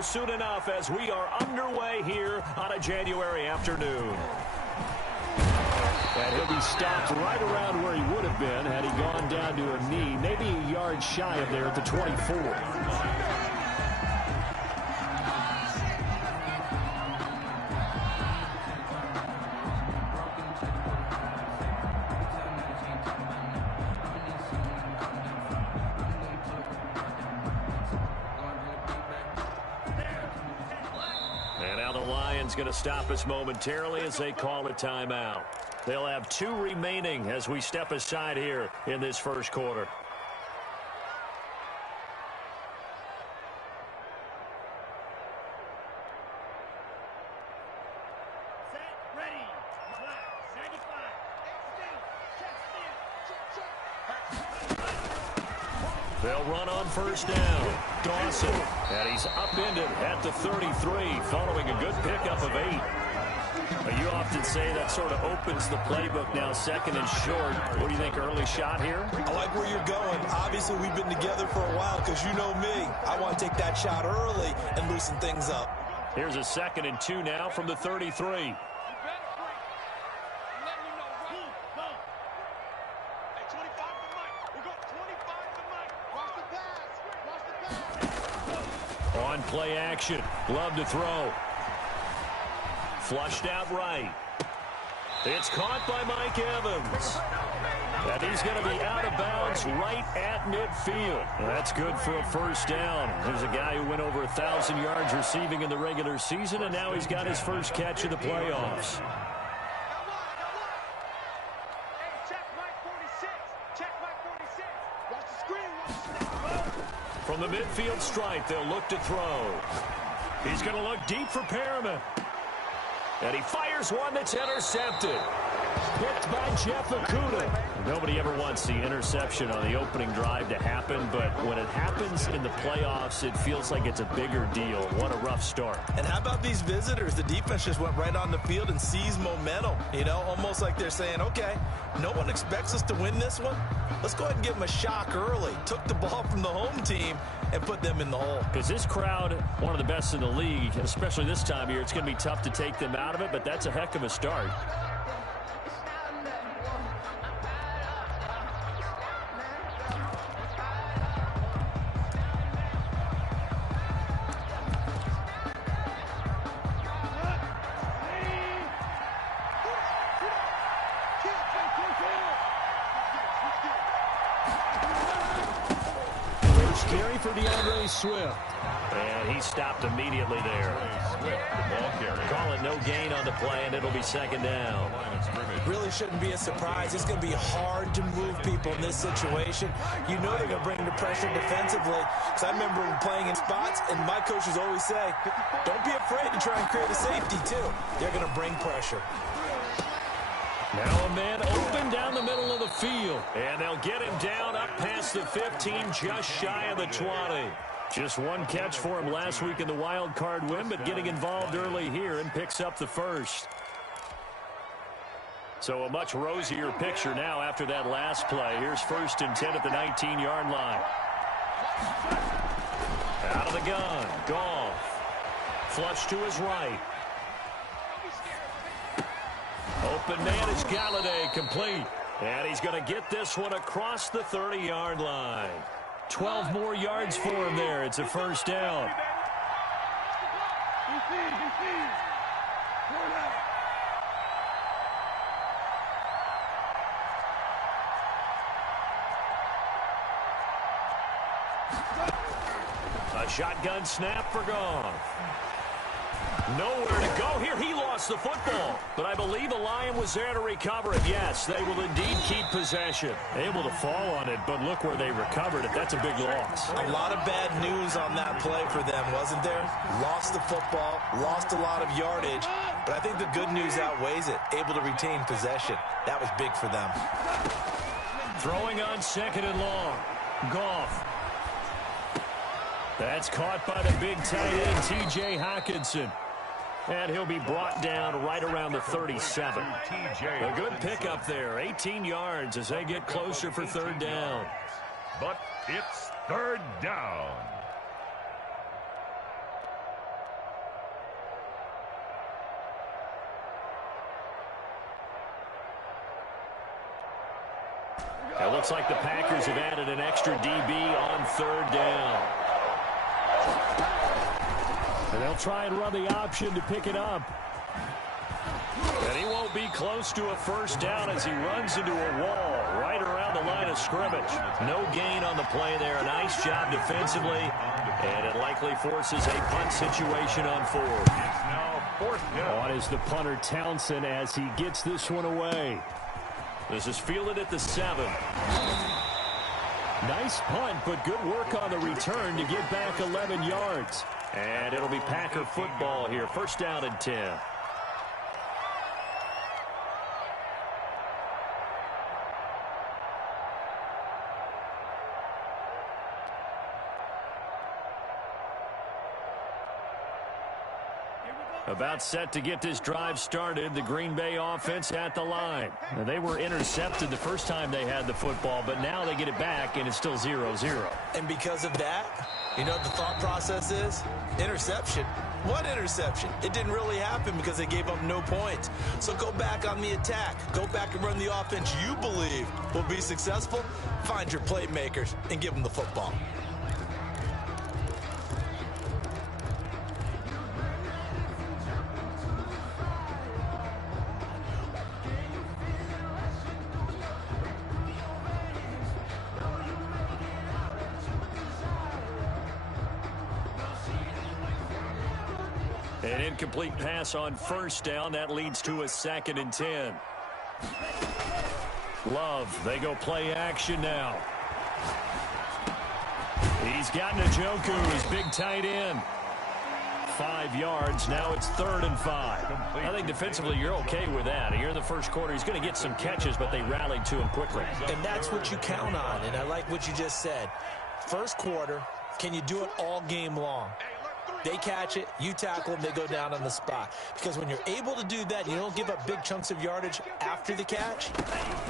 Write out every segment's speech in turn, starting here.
know soon enough as we are underway here on a January afternoon. And he'll be stopped right around where he would have been had he gone down to a knee, maybe a yard shy of there at the 24. Going to stop us momentarily as they call a timeout. They'll have 2 remaining as we step aside here in this first quarter. Set, ready, flat, 95. They'll run on first down. Dawson, and he's upended at the 33 following a good pickup of 8. You often say that sort of opens the playbook now, second and short. What do you think, early shot here? I like where you're going. Obviously, we've been together for a while because you know me. I want to take that shot early and loosen things up. Here's a 2nd and 2 now from the 33. On play action. Love to throw. Flushed out right. It's caught by Mike Evans. And he's going to be out of bounds right at midfield. That's good for a first down. There's a guy who went over 1,000 yards receiving in the regular season, and now he's got his first catch of the playoffs. From the midfield stripe, they'll look to throw. He's going to look deep for Perriman. And he fires one that's intercepted. Picked by Jeff Okudah. Nobody ever wants the interception on the opening drive to happen, but when it happens in the playoffs, it feels like it's a bigger deal. What a rough start. And how about these visitors? The defense just went right on the field and seized momentum. You know, almost like they're saying, okay, no one expects us to win this one. Let's go ahead and give them a shock early. Took the ball from the home team and put them in the hole. Because this crowd, one of the best in the league, especially this time of year, it's going to be tough to take them out of it, but that's a heck of a start. Swift. And he stopped immediately there. Call it no gain on the play, and it'll be 2nd down. Really shouldn't be a surprise. It's going to be hard to move people in this situation. You know they're going to bring the pressure defensively. Because I remember playing in spots, and my coaches always say, don't be afraid to try and create a safety, too. They're going to bring pressure. Now a man open down the middle of the field. And they'll get him down up past the 15, just shy of the 20. Just one catch for him last week in the wild card win, but getting involved early here and picks up the first. So a much rosier picture now after that last play. Here's 1st and 10 at the 19-yard line. Out of the gun. Goff. Flush to his right. Open man is Galladay, complete. And he's going to get this one across the 30-yard line. 12 more yards for him there. It's a first down. A shotgun snap for Goff. Nowhere to go here. He lost the football. But I believe the Lion was there to recover it. Yes, they will indeed keep possession. Able to fall on it, but look where they recovered it. That's a big loss. A lot of bad news on that play for them, wasn't there? Lost the football, lost a lot of yardage. But I think the good news outweighs it. Able to retain possession. That was big for them. Throwing on 2nd and long. Goff. That's caught by the big tight end, T.J. Hockenson. And he'll be brought down right around the 37. A good pickup there. 18 yards as they get closer for 3rd down. But it's 3rd down. It looks like the Packers have added an extra DB on third down. And they'll try and run the option to pick it up. And he won't be close to a first down as he runs into a wall right around the line of scrimmage. No gain on the play there. A nice job defensively. And it likely forces a punt situation on fourth. It's now fourth down. On is the punter Townsend as he gets this one away. This is fielded at the 7. Nice punt, but good work on the return to get back 11 yards. And it'll be Packer football here. First down and 10. About set to get this drive started, the Green Bay offense at the line. Now, they were intercepted the first time they had the football, but now they get it back, and it's still 0-0. And because of that, you know what the thought process is? Interception. What interception? It didn't really happen because they gave up no points. So go back on the attack. Go back and run the offense you believe will be successful. Find your playmakers and give them the football. An incomplete pass on first down. That leads to a 2nd and 10. Love, they go play action now. He's got Njoku, his big tight end. 5 yards. Now it's 3rd and 5. I think defensively you're okay with that. Here in the first quarter, he's going to get some catches, but they rallied to him quickly. And that's what you count on, and I like what you just said. First quarter, can you do it all game long? They catch it, you tackle them, they go down on the spot. Because when you're able to do that, you don't give up big chunks of yardage after the catch.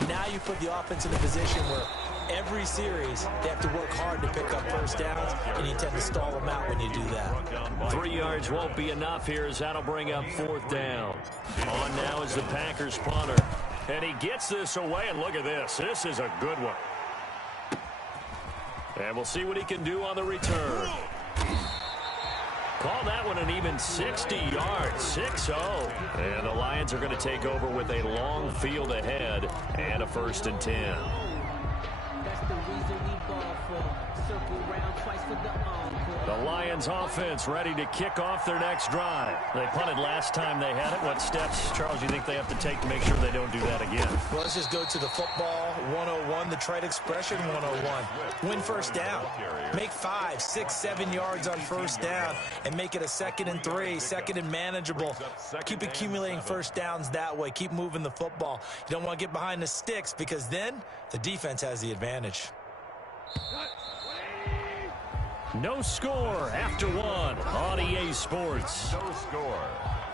Now you put the offense in a position where every series they have to work hard to pick up first downs, and you tend to stall them out when you do that. 3 yards won't be enough here as that'll bring up 4th down. On now is the Packers punter. And he gets this away, and look at this. This is a good one. And we'll see what he can do on the return. Call that one an even 60 yards, 6-0. And the Lions are going to take over with a long field ahead and a 1st and 10. That's the reason we ball for. Circle round twice for the encore. The Lions offense ready to kick off their next drive. They punted last time they had it. What steps, Charles, do you think they have to take to make sure they don't do that again? Well, let's just go to the football 101, the trite expression 101. Win first down. Make 5, 6, 7 yards on first down and make it a 2nd and 3, 2nd and manageable. Keep accumulating first downs that way. Keep moving the football. You don't want to get behind the sticks because then the defense has the advantage. No score after 1 on EA Sports. No score.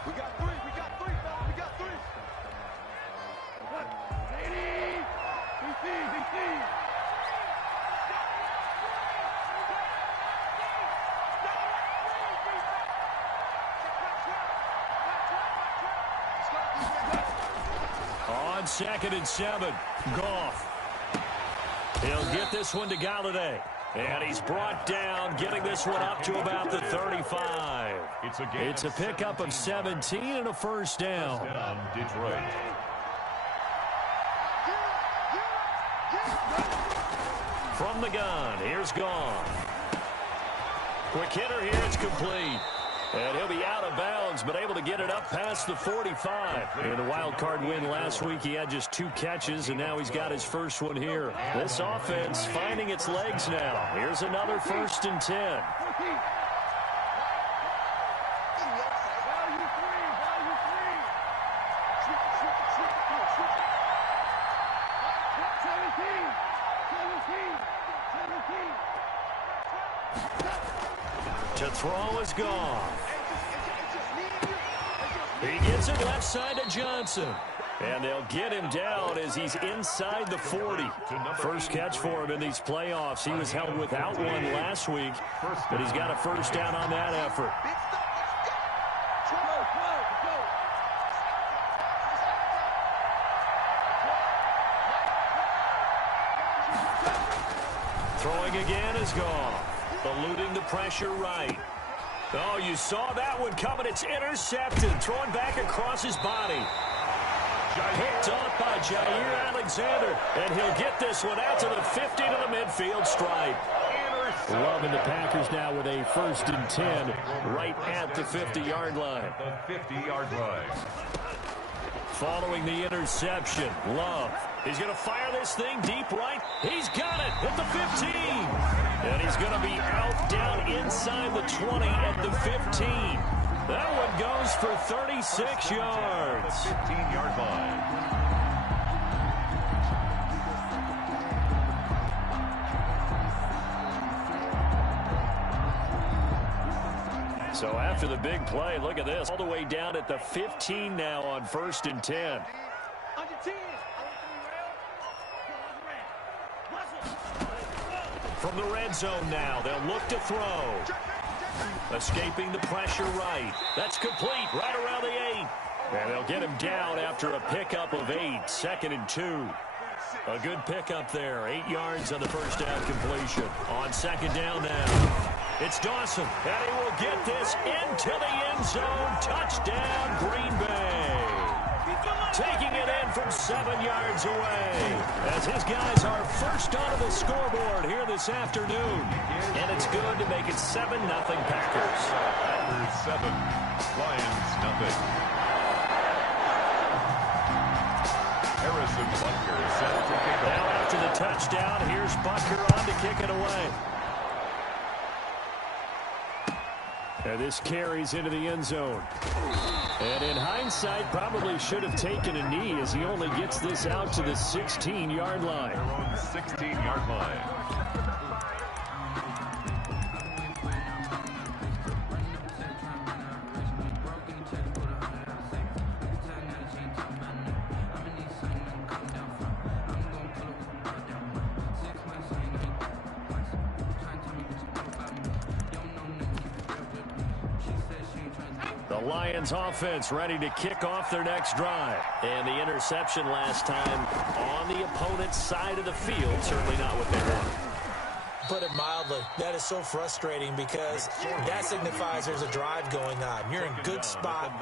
We got 3. We got 3. We got 3. Lady. DC. On 2nd and 7, Goff. He'll get this one to Galladay. And he's brought down, getting this one up to about the 35. It's a pickup of 17 and a first down. Detroit. From the gun, here's Goff. Quick hitter here, it's complete. And he'll be out of bounds, but able to get it up past the 45. In the wild card win last week, he had just 2 catches, and now he's got his first one here. This offense finding its legs now. Here's another 1st and 10. To throw is gone. He gets it left side to Johnson. And they'll get him down as he's inside the 40. First catch for him in these playoffs. He was held without one last week, but he's got a first down on that effort. Throwing again is gone. Eluding the pressure right. Oh, you saw that one coming. It's intercepted. Throwing back across his body. Picked off by Jair Alexander. And he'll get this one out to the 50 to the midfield stripe. Loving the Packers now with a 1st and 10 right at the 50-yard line. The 50-yard line. Following the interception, Love. He's going to fire this thing deep right. He's got it at the 15. And he's going to be out down inside the 20 at the 15. That one goes for 36 yards. 15-yard line. So after the big play, look at this. All the way down at the 15 now on 1st and 10. From the red zone now, they'll look to throw. Escaping the pressure right. That's complete right around the 8. And they'll get him down after a pickup of 8. 2nd and 2. A good pickup there. 8 yards on the first down completion. On 2nd down now. It's Dawson, and he will get this into the end zone. Touchdown, Green Bay. Taking it in from 7 yards away as his guys are first onto the scoreboard here this afternoon. And it's good to make it 7-0 Packers. Packers 7, Lions nothing. Harrison Butker set to kick off. Now after the touchdown, here's Butker on to kick it away. And this carries into the end zone. And in hindsight, probably should have taken a knee as he only gets this out to the 16-yard line. They're on the 16-yard line. Lions offense ready to kick off their next drive. And the interception last time on the opponent's side of the field. Certainly not what they want. Put it mildly, that is so frustrating because that signifies there's a drive going on. You're in good spot,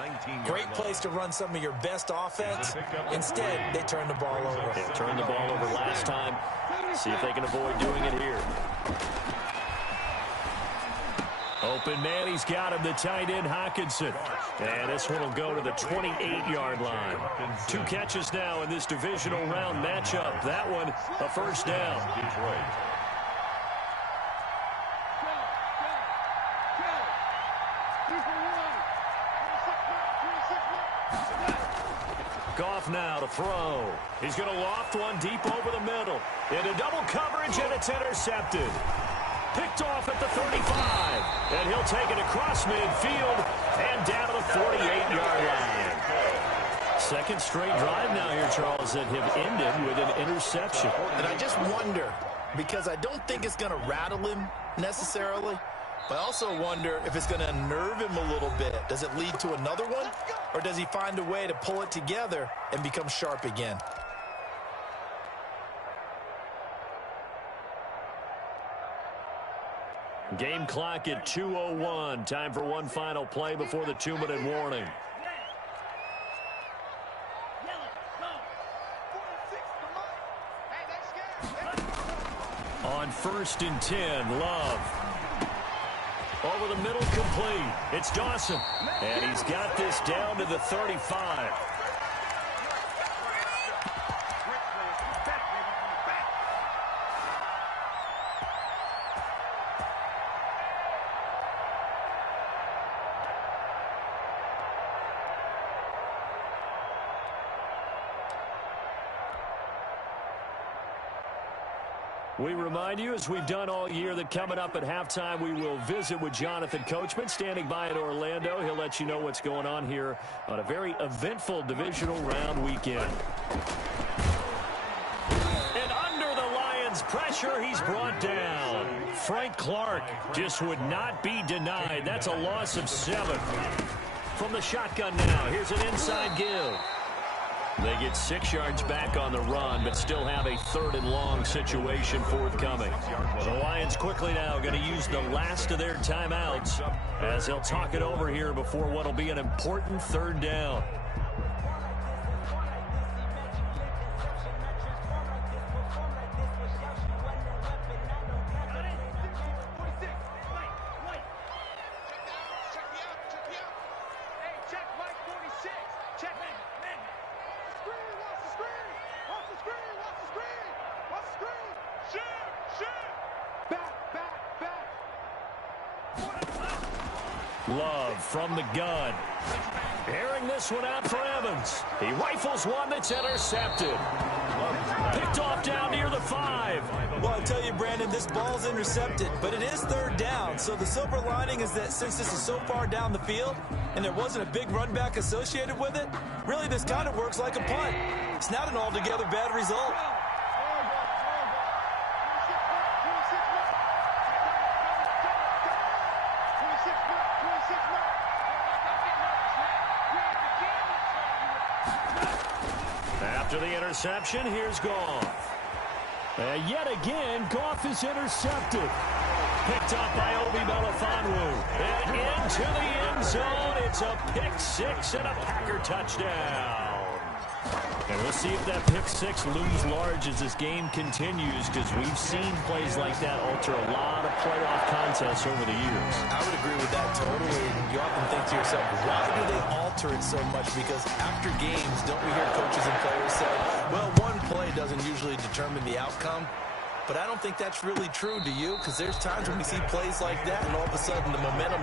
great place to run some of your best offense. Instead, they turn the ball over. They turned the ball over last time. See if they can avoid doing it here. Open man, he's got him, the tight end, Hockenson. And this one will go to the 28-yard line. 2 catches now in this divisional round matchup. That one, a first down. Detroit. Goff now to throw. He's going to loft one deep over the middle. Into double coverage, and it's intercepted. Picked off at the 35. And he'll take it across midfield and down to the 48-yard line. Second straight drive now here, Charles, that have ended with an interception. And I just wonder, because I don't think it's going to rattle him necessarily, but I also wonder if it's going to unnerve him a little bit. Does it lead to another one, or does he find a way to pull it together and become sharp again? Game clock at 2:01. Time for one final play before the 2-minute warning. On 1st and 10, Love. Over the middle, complete. It's Dawson. And he's got this down to the 35. We remind you, as we've done all year, that coming up at halftime, we will visit with Jonathan Coachman, standing by in Orlando. He'll let you know what's going on here on a very eventful divisional round weekend. And under the Lions' pressure, he's brought down. Frank Clark just would not be denied. That's a loss of 7. From the shotgun now, here's an inside give. They get 6 yards back on the run, but still have a 3rd and long situation forthcoming. The Lions quickly now going to use the last of their timeouts as they'll talk it over here before what will be an important 3rd down. Love from the gun. Airing this one out for Evans. He rifles one that's intercepted. Picked off down near the 5. Well, I tell you, Brandon, this ball's intercepted, but it is 3rd down. So the silver lining is that since this is so far down the field and there wasn't a big run back associated with it, really this kind of works like a punt. It's not an altogether bad result. After the interception, here's Goff. Yet again, Goff is intercepted. Picked up by Obi Melifonwu. And into the end zone. It's a pick 6 and a Packer touchdown. And we'll see if that pick 6 looms large as this game continues, because we've seen plays like that alter a lot of playoff contests over the years. I would agree with that totally. You often think to yourself, why do they alter it so much? Because after games, don't we hear coaches and players say, well, one play doesn't usually determine the outcome. But I don't think that's really true, do you? Because there's times when we see plays like that, and all of a sudden the momentum...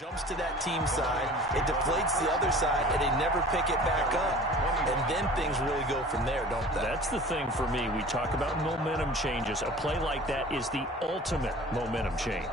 jumps to that team side, it deflates the other side, and they never pick it back up. And then things really go from there, don't they? That's the thing for me. We talk about momentum changes. A play like that is the ultimate momentum change.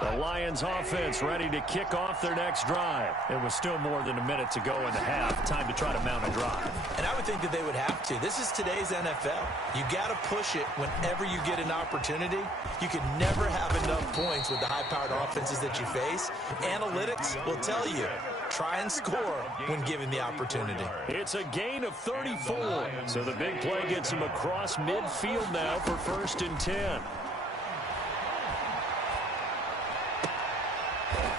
The Lions offense ready to kick off their next drive. It was still more than a minute to go in the half. Time to try to mount a drive. And I would think that they would have to. This is today's NFL. You got to push it whenever you get an opportunity. You can never have enough points with the high-powered offenses that you face. Analytics will tell you, try and score when given the opportunity. It's a gain of 34. So the big play gets him across midfield now for 1st and 10.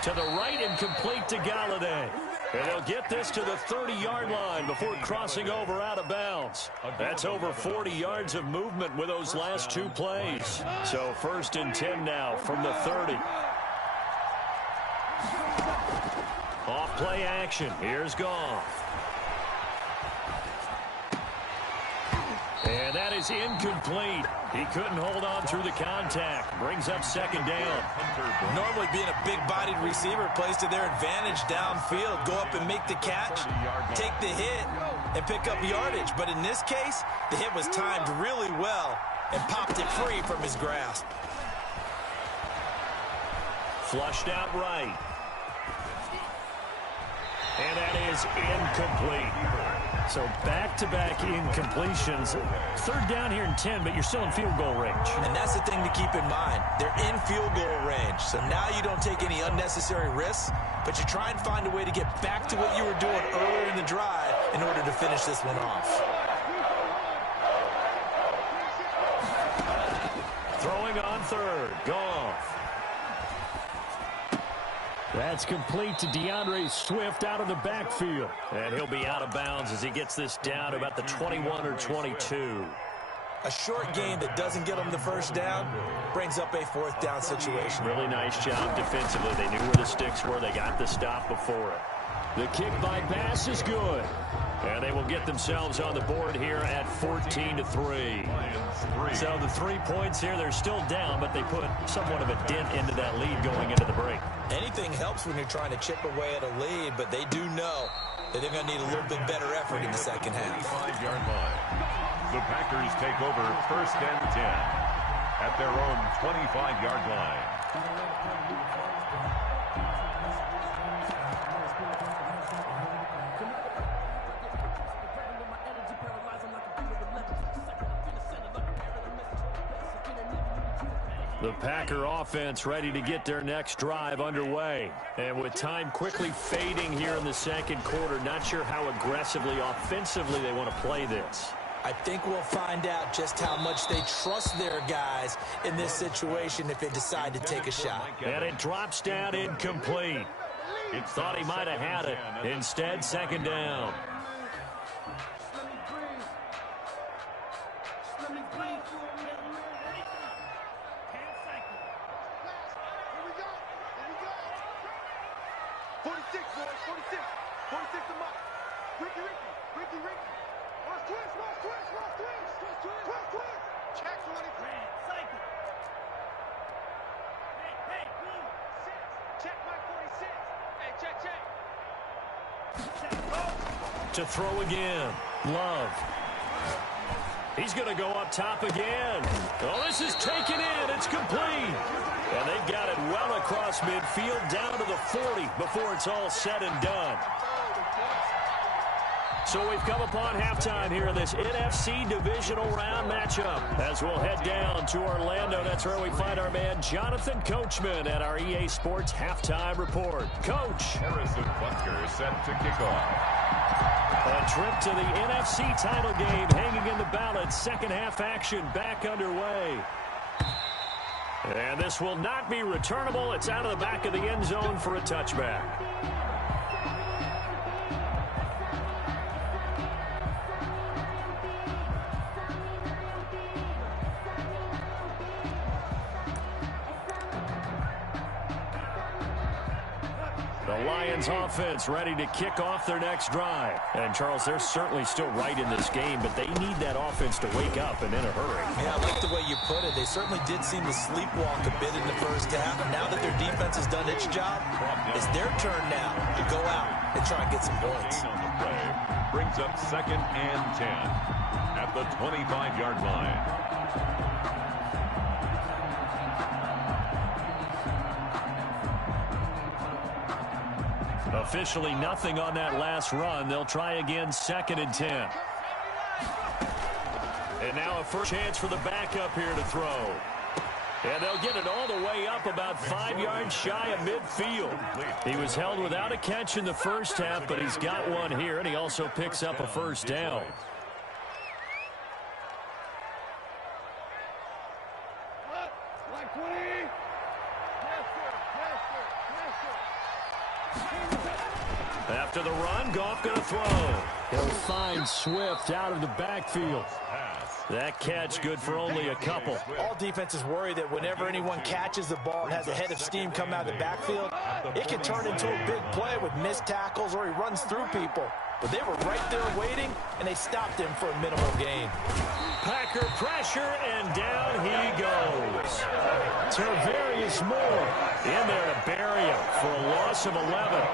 To the right and complete to Galladay. And they'll get this to the 30-yard line before crossing over out of bounds. That's over 40 yards of movement with those last 2 plays. So 1st and 10 now from the 30. Off play action. Here's Goff. And that is incomplete. He couldn't hold on through the contact. Brings up 2nd down. Normally being a big-bodied receiver plays to their advantage downfield. Go up and make the catch, take the hit, and pick up yardage. But in this case, the hit was timed really well and popped it free from his grasp. Flushed out right. And that is incomplete. So back-to-back incompletions. 3rd down here and 10, but you're still in field goal range. And that's the thing to keep in mind. They're in field goal range. So now you don't take any unnecessary risks, but you try and find a way to get back to what you were doing earlier in the drive in order to finish this one off. Throwing on 3rd. Goff. That's complete to DeAndre Swift out of the backfield. And he'll be out of bounds as he gets this down to about the 21 or 22. A short game that doesn't get them the 1st down brings up a 4th down situation. Really nice job defensively. They knew where the sticks were. They got the stop before it. The kick by pass is good. And they will get themselves on the board here at 14-3. So the 3 points here, they're still down, but they put somewhat of a dent into that lead going into the break. Anything helps when you're trying to chip away at a lead, but they do know that they're going to need a little bit better effort in the second half. 5-yard line. The Packers take over 1st and 10 at their own 25-yard line. The Packer offense ready to get their next drive underway. And with time quickly fading here in the second quarter, not sure how aggressively, offensively they want to play this. I think we'll find out just how much they trust their guys in this situation if they decide to take a shot. And it drops down incomplete. Thought he might have had it. Instead, second down. To throw again. Love. He's going to go up top again. Oh, this is taken in. It's complete. And they've got it well across midfield down to the 40 before it's all said and done. So we've come upon halftime here in this NFC divisional round matchup. As we'll head down to Orlando, that's where we find our man Jonathan Coachman at our EA Sports Halftime Report. Coach. Harrison Butker set to kick off. A trip to the NFC title game hanging in the balance. Second half action back underway. And this will not be returnable. It's out of the back of the end zone for a touchback. The Lions offense ready to kick off their next drive. And, Charles, they're certainly still right in this game, but they need that offense to wake up and in a hurry. Yeah, I like the way you put it. They certainly did seem to sleepwalk a bit in the first half. Now that their defense has done its job, it's their turn now to go out and try and get some points. On the play brings up 2nd and 10 at the 25-yard line. Officially nothing on that last run. They'll try again 2nd and 10. And now a first chance for the backup here to throw. And they'll get it all the way up about 5 yards shy of midfield. He was held without a catch in the first half, but he's got one here, and he also picks up a first down. After the run, Goff going to throw. He'll find Swift out of the backfield. That catch good for only a couple. All defenses worry that whenever anyone catches the ball and has a head of steam come out of the backfield, it can turn into a big play with missed tackles or he runs through people. But they were right there waiting, and they stopped him for a minimal gain. Packer pressure, and down he goes. Tarvarius Moore in there to bury him for a loss of 11.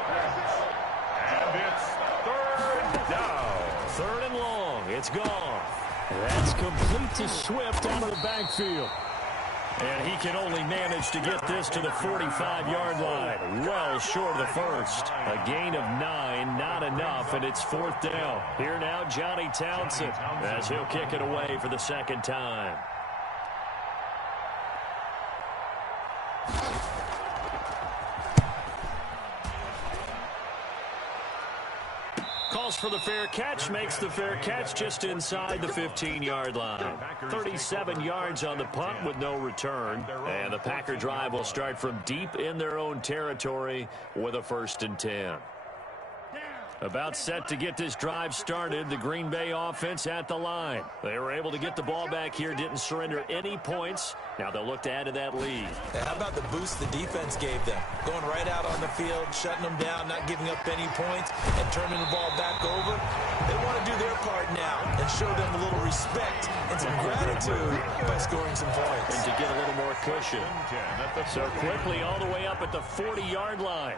And it's 3rd down. 3rd and long. It's gone. That's complete to Swift out of the backfield. And he can only manage to get this to the 45-yard line. Well short of the first. A gain of 9, not enough, and it's 4th down. Here now, Johnny Townsend, as he'll kick it away for the second time. Calls for the fair catch, makes the fair catch just inside the 15-yard line. 37 yards on the punt with no return. And the Packer drive will start from deep in their own territory with a 1st and 10. About set to get this drive started, the Green Bay offense at the line. They were able to get the ball back here, didn't surrender any points. Now they'll look to add to that lead. How about the boost the defense gave them? Going right out on the field, shutting them down, not giving up any points, and turning the ball back over. They want to do their part now and show them a little respect and some gratitude by scoring some points. And to get a little more cushion. So quickly all the way up at the 40-yard line.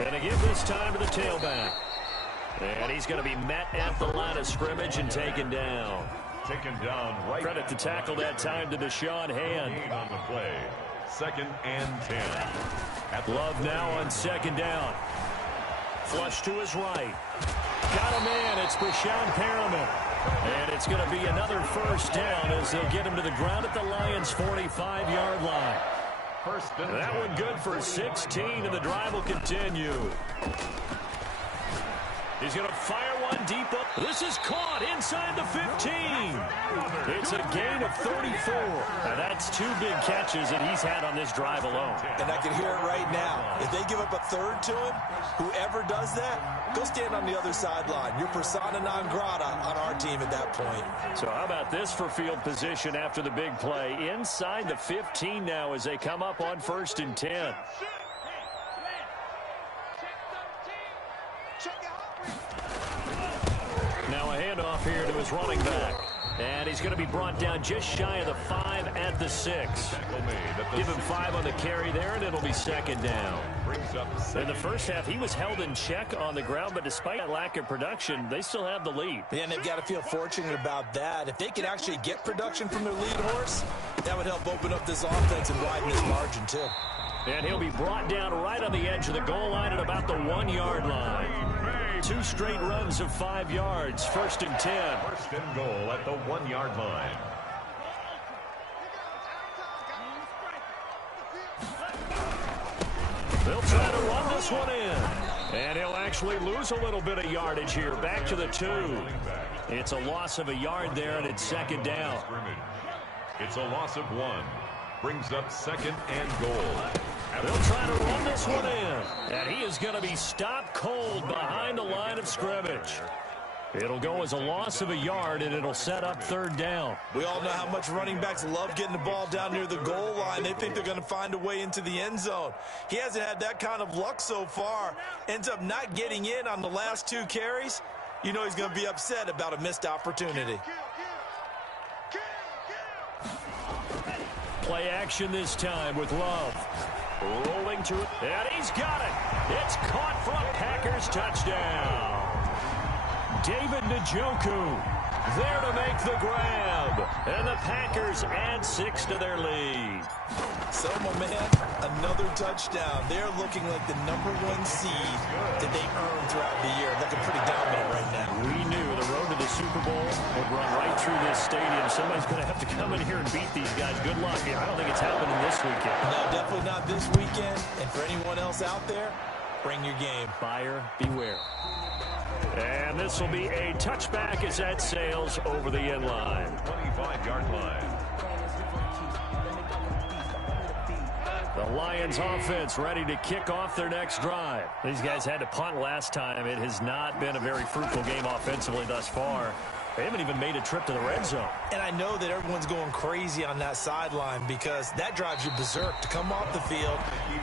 And a give this time to the tailback. And he's going to be met at the line of scrimmage and taken down. Taken down right. Credit to tackle that time to Deshaun Hand. On the play. 2nd and 10. Love now on 2nd down. Flush to his right. Got a man. It's Brashon Perriman. And it's going to be another 1st down as they'll get him to the ground at the Lions' 45-yard line. That one good for 16, and the drive will continue. He's going to fire one deep up. This is caught inside the 15. It's a gain of 34. And that's 2 big catches that he's had on this drive alone. And I can hear it right now. If they give up a 3rd to him, whoever does that, go stand on the other sideline. You're persona non grata on our team at that point. So how about this for field position after the big play? Inside the 15 now as they come up on 1st and 10. Now a handoff here to his running back. And he's going to be brought down just shy of the 5 at the 6. Give him 5 on the carry there, and it'll be 2nd down. In the first half, he was held in check on the ground, but despite that lack of production, they still have the lead. Yeah, and they've got to feel fortunate about that. If they could actually get production from their lead horse, that would help open up this offense and widen this margin, too. And he'll be brought down right on the edge of the goal line at about the 1-yard line. 2 straight runs of 5 yards. 1st and 10. 1st and goal at the 1-yard line. They'll try to run this one in. And he'll actually lose a little bit of yardage here. Back to the 2. It's a loss of a yard there, and it's 2nd down. It's a loss of 1. Brings up 2nd and goal. They'll try to run this one in. And he is going to be stopped cold behind the line of scrimmage. It'll go as a loss of a yard, and it'll set up 3rd down. We all know how much running backs love getting the ball down near the goal line. They think they're going to find a way into the end zone. He hasn't had that kind of luck so far. Ends up not getting in on the last 2 carries. You know he's going to be upset about a missed opportunity. Play action this time with Love. Rolling to it, and he's got it. It's caught for a Packers touchdown. David Njoku there to make the grab. And the Packers add 6 to their lead. So, my man, another touchdown. They're looking like the #1 seed that they earned throughout the year. Looking pretty dominant right now. We knew the road to the Super Bowl would run right through this stadium. Somebody's going to have to come in here and beat these guys. Good luck. I don't think it's happening this weekend. No, definitely not this weekend. And for anyone else out there, bring your game. Buyer beware. And this will be a touchback as that sails over the end line. 25-yard line. The Lions offense ready to kick off their next drive. These guys had to punt last time. It has not been a very fruitful game offensively thus far. They haven't even made a trip to the red zone. And I know that everyone's going crazy on that sideline because that drives you berserk to come off the field,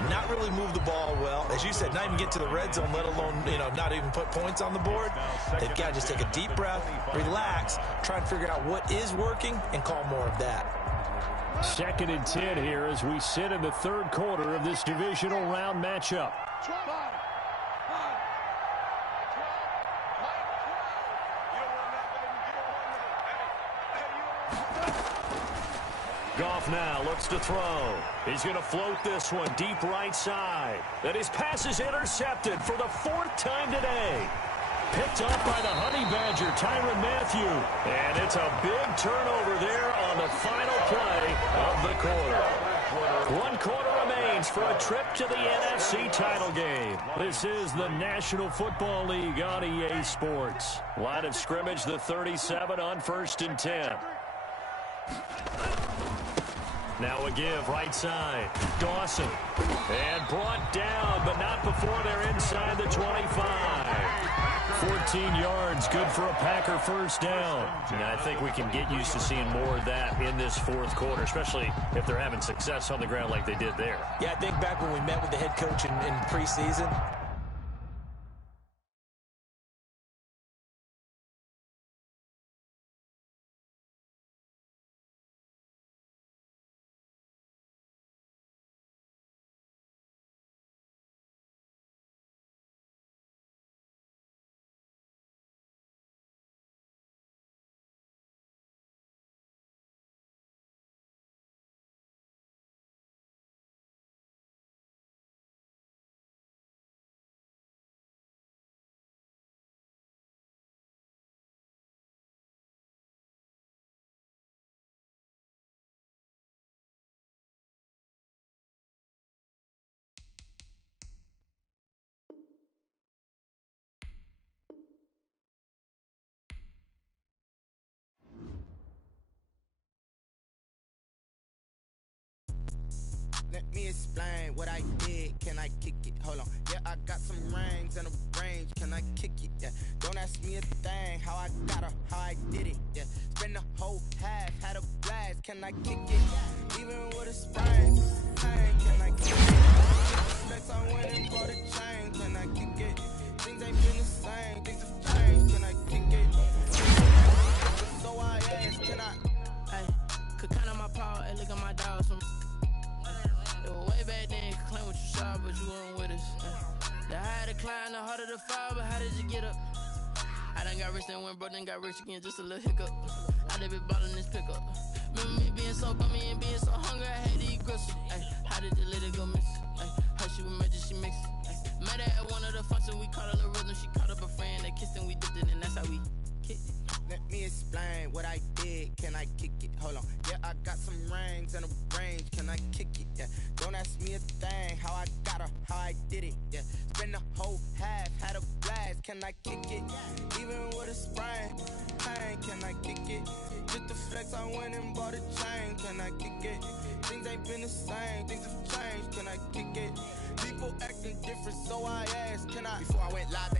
not really move the ball well. As you said, not even get to the red zone, let alone, not even put points on the board. They've got to just take a deep breath, relax, try and figure out what is working and call more of that. 2nd and 10 here as we sit in the 3rd quarter of this divisional round matchup. Goff now looks to throw. He's going to float this one deep right side. And his pass is intercepted for the 4th time today. Picked up by the Honey Badger, Tyrann Mathieu. And it's a big turnover there on the final play of the quarter. 1 quarter remains for a trip to the NFC title game. This is the National Football League on EA Sports. Line of scrimmage, the 37 on 1st and 10. Now a give, right side. Dawson. And brought down, but not before they're inside the 25. 14 yards, good for a Packer first down. And I think we can get used to seeing more of that in this fourth quarter, especially if they're having success on the ground like they did there. Yeah, I think back when we met with the head coach in preseason, Let me explain what I did. Can I kick it? Hold on. Yeah, I got some rings and a range. Can I kick it? Yeah. Don't ask me a thing. How I got her, how I did it. Yeah. Spend the whole half, had a blast. Can I kick it? Even with a sprain. Can I kick it? Flex, I went and bought a chain. Can I kick it? Things ain't been the same. Things have changed. Can I kick it? So I asked, can I? Hey, could count on my paw and look at my dogs from. Way back then, you could claim what you saw, but you weren't with us. The higher the climb, the harder the fall, but how did you get up? I done got rich, then went broke, then got rich again, just a little hiccup. I done been ballin' this pickup. Remember me being so bummy and being so hungry, I had to eat gristle. Ay, how did the lady go miss? Ay, how she was magic, she mixed. Met her at one of the functions, we caught a little rhythm, she caught up a friend, they kissed and we dipped it, and that's how we kicked it. Let me explain what I did. Can I kick it? Hold on. Yeah, I got some rings and a range. Can I kick it? Yeah. Don't ask me a thing. How I got her, how I did it. Yeah. Spend the whole half, had a blast. Can I kick it? Even with a sprain. Hey, can I kick it? Just the flex, I went and bought a chain. Can I kick it? Things ain't been the same. Things have changed. Can I kick it? People acting different, so I asked, can I? Before I went live